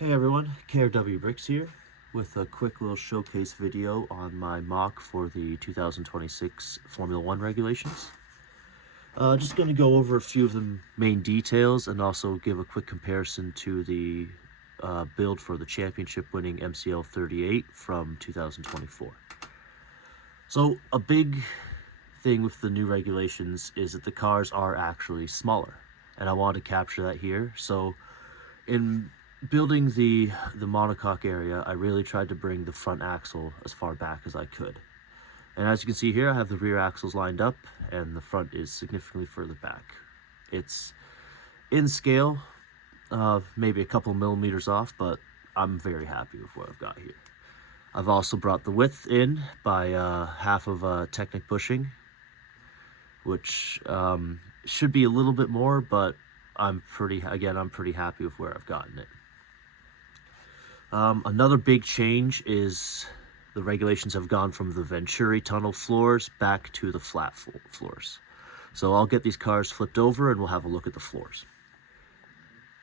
Hey everyone, KRW Bricks here with a quick little showcase video on my mock for the 2026 Formula One regulations. Just going to go over a few of the main details and also give a quick comparison to the build for the championship winning MCL 38 from 2024. So a big thing with the new regulations is that the cars are actually smaller, and I want to capture that here. So in building the monocoque area, I really tried to bring the front axle as far back as I could. And as you can see here, I have the rear axles lined up and the front is significantly further back. It's in scale, maybe a couple millimeters off, but I'm very happy with what I've got here. I've also brought the width in by half of Technic bushing, which should be a little bit more, but I'm pretty happy with where I've gotten it. Another big change is the regulations have gone from the Venturi tunnel floors back to the flat floors. So I'll get these cars flipped over and we'll have a look at the floors.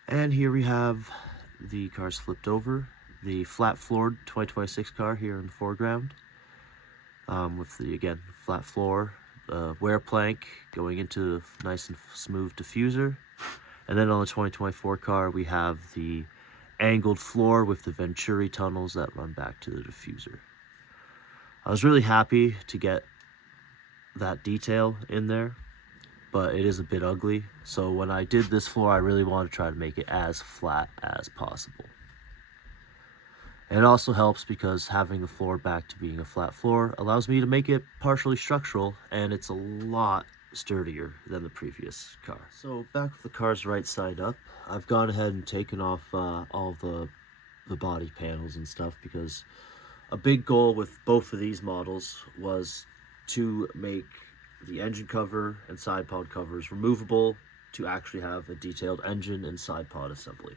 And here we have the cars flipped over. The flat floored 2026 car here in the foreground, with the, again, flat floor, the wear plank going into nice and smooth diffuser. And then on the 2024 car, we have the angled floor with the Venturi tunnels that run back to the diffuser. I was really happy to get that detail in there, but it is a bit ugly. So when I did this floor, I really wanted to try to make it as flat as possible. And it also helps because having the floor back to being a flat floor allows me to make it partially structural, and it's a lot sturdier than the previous car. So back with the car's right side up, I've gone ahead and taken off all the body panels and stuff, because a big goal with both of these models was to make the engine cover and side pod covers removable to actually have a detailed engine and side pod assembly.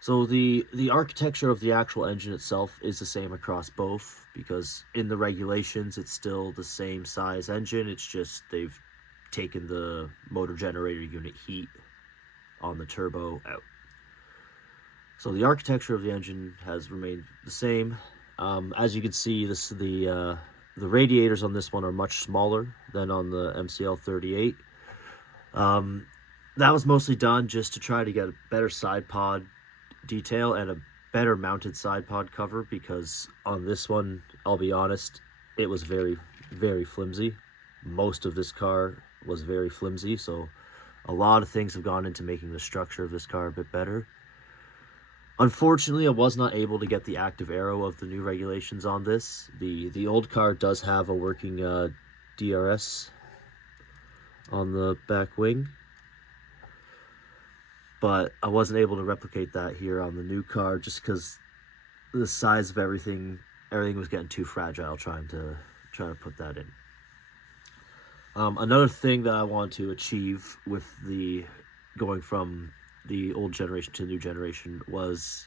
So the architecture of the actual engine itself is the same across both, because in the regulations it's still the same size engine. It's just they've taken the motor generator unit heat on the turbo out. So the architecture of the engine has remained the same. As you can see, the radiators on this one are much smaller than on the MCL 38. That was mostly done just to try to get a better side pod detail and a better mounted side pod cover, because on this one, I'll be honest, it was very, very flimsy. Most of this car was very flimsy, so a lot of things have gone into making the structure of this car a bit better. Unfortunately, I was not able to get the active aero of the new regulations on this. The old car does have a working DRS on the back wing, but I wasn't able to replicate that here on the new car just because the size of everything was getting too fragile trying to put that in. Another thing that I want to achieve with the going from the old generation to the new generation was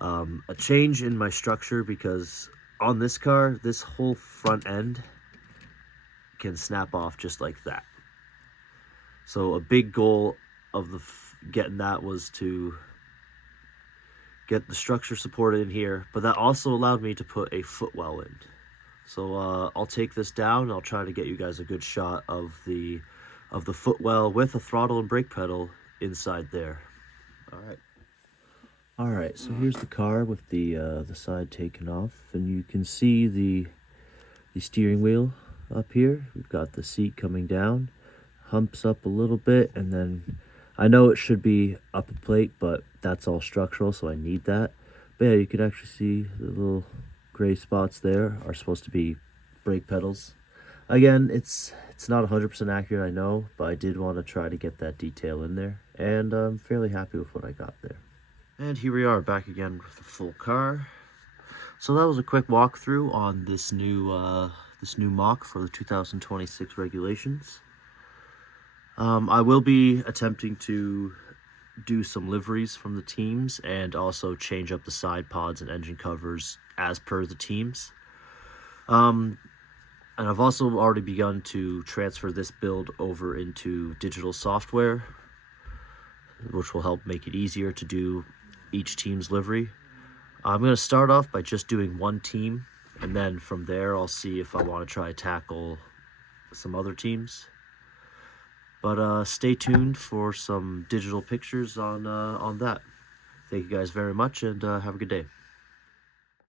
a change in my structure, because on this car, this whole front end can snap off just like that. So a big goal of getting that was to get the structure supported in here, but that also allowed me to put a footwell in. So I'll take this down and I'll try to get you guys a good shot of the footwell with a throttle and brake pedal inside there. All right, so here's the car with the side taken off, and you can see the steering wheel up here. We've got the seat coming down, humps up a little bit, and then I know it should be up a plate, but that's all structural, so I need that. But yeah, you can actually see the little gray spots there are supposed to be brake pedals. Again, it's not 100% accurate, I know, but I did want to try to get that detail in there, and I'm fairly happy with what I got there. And here we are back again with the full car. So that was a quick walkthrough on this new mock for the 2026 regulations. I will be attempting to do some liveries from the teams and also change up the side pods and engine covers as per the teams. And I've also already begun to transfer this build over into digital software, which will help make it easier to do each team's livery. I'm going to start off by just doing one team, and then from there I'll see if I want to try to tackle some other teams. But stay tuned for some digital pictures on that. Thank you guys very much, and have a good day.